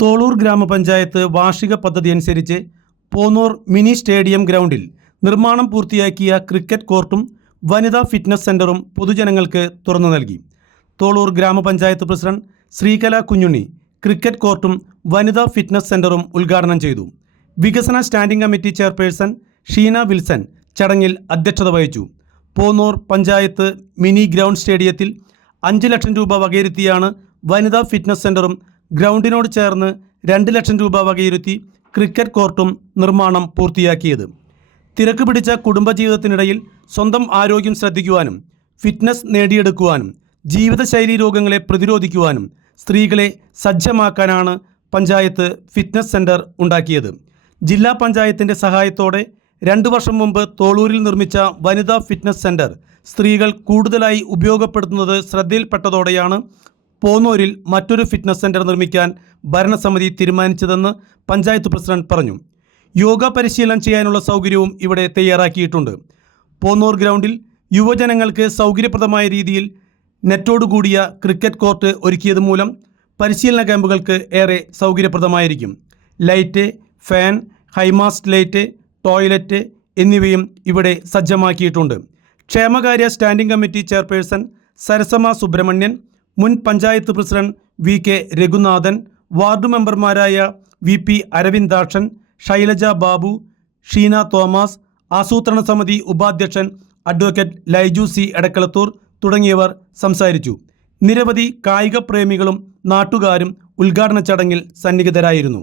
തോളൂർ ഗ്രാമപഞ്ചായത്ത് വാർഷിക പദ്ധതി അനുസരിച്ച് പോന്നൂർ മിനി സ്റ്റേഡിയം ഗ്രൗണ്ടിൽ നിർമ്മാണം പൂർത്തിയാക്കിയ ക്രിക്കറ്റ് കോർട്ടും വനിതാ ഫിറ്റ്നസ് സെന്ററും പൊതുജനങ്ങൾക്ക് തുറന്നു നൽകി. തോളൂർ ഗ്രാമപഞ്ചായത്ത് പ്രസിഡന്റ് ശ്രീകല കുഞ്ഞുണ്ണി ക്രിക്കറ്റ് കോർട്ടും വനിതാ ഫിറ്റ്നസ് സെന്ററും ഉദ്ഘാടനം ചെയ്തു. വികസന standing committee chairperson Sheena Wilson ചടങ്ങിൽ അധ്യക്ഷത വഹിച്ചു. പോന്നൂർ പഞ്ചായത്ത് മിനി ഗ്രൗണ്ട് സ്റ്റേഡിയത്തിൽ അഞ്ച് ലക്ഷം രൂപ വകയിരുത്തിയാണ് വനിതാ ഫിറ്റ്നസ് സെന്ററും ഗ്രൗണ്ടിനോട് ചേർന്ന് രണ്ട് ലക്ഷം രൂപ വകയിരുത്തി ക്രിക്കറ്റ് കോർട്ടും നിർമ്മാണം പൂർത്തിയാക്കിയത്. തിരക്ക് പിടിച്ച കുടുംബജീവിതത്തിനിടയിൽ സ്വന്തം ആരോഗ്യം ശ്രദ്ധിക്കുവാനും ഫിറ്റ്നസ് നേടിയെടുക്കുവാനും ജീവിതശൈലി രോഗങ്ങളെ പ്രതിരോധിക്കുവാനും സ്ത്രീകളെ സജ്ജമാക്കാനാണ് പഞ്ചായത്ത് ഫിറ്റ്നസ് സെന്റർ ഉണ്ടാക്കിയത്. ജില്ലാ പഞ്ചായത്തിന്റെ സഹായത്തോടെ രണ്ടു വർഷം മുമ്പ് തോളൂരിൽ നിർമ്മിച്ച വനിതാ ഫിറ്റ്നസ് സെന്റർ സ്ത്രീകൾ കൂടുതലായി ഉപയോഗപ്പെടുത്തുന്നത് ശ്രദ്ധയിൽപ്പെട്ടതോടെയാണ് പോന്നൂരിൽ മറ്റൊരു ഫിറ്റ്നസ് സെന്റർ നിർമ്മിക്കാൻ ഭരണസമിതി തീരുമാനിച്ചതെന്ന് പഞ്ചായത്ത് പ്രസിഡന്റ് പറഞ്ഞു. യോഗ പരിശീലനം ചെയ്യാനുള്ള സൗകര്യവും ഇവിടെ തയ്യാറാക്കിയിട്ടുണ്ട്. പോന്നൂർ ഗ്രൗണ്ടിൽ യുവജനങ്ങൾക്ക് സൗകര്യപ്രദമായ രീതിയിൽ നെറ്റോടുകൂടിയ ക്രിക്കറ്റ് കോർട്ട് ഒരുക്കിയത് മൂലം പരിശീലന ക്യാമ്പുകൾക്ക് ഏറെ സൗകര്യപ്രദമായിരിക്കും. Light fan high mast light toilet എന്നിവയും ഇവിടെ സജ്ജമാക്കിയിട്ടുണ്ട്. ക്ഷേമകാര്യ standing committee chairperson Sarasama Subrahmanyan മുൻ panchayat president V K Raghunathan ward മെമ്പർമാരായ V P Aravindakshan Shailaja Babu Sheena Thomas ആസൂത്രണ സമിതി ഉപാധ്യക്ഷൻ അഡ്വക്കേറ്റ് ലൈജു സി എടക്കളത്തൂർ തുടങ്ങിയവർ സംസാരിച്ചു. നിരവധി കായിക പ്രേമികളും നാട്ടുകാരും ഉദ്ഘാടന ചടങ്ങിൽ സന്നിഹിതരായിരുന്നു.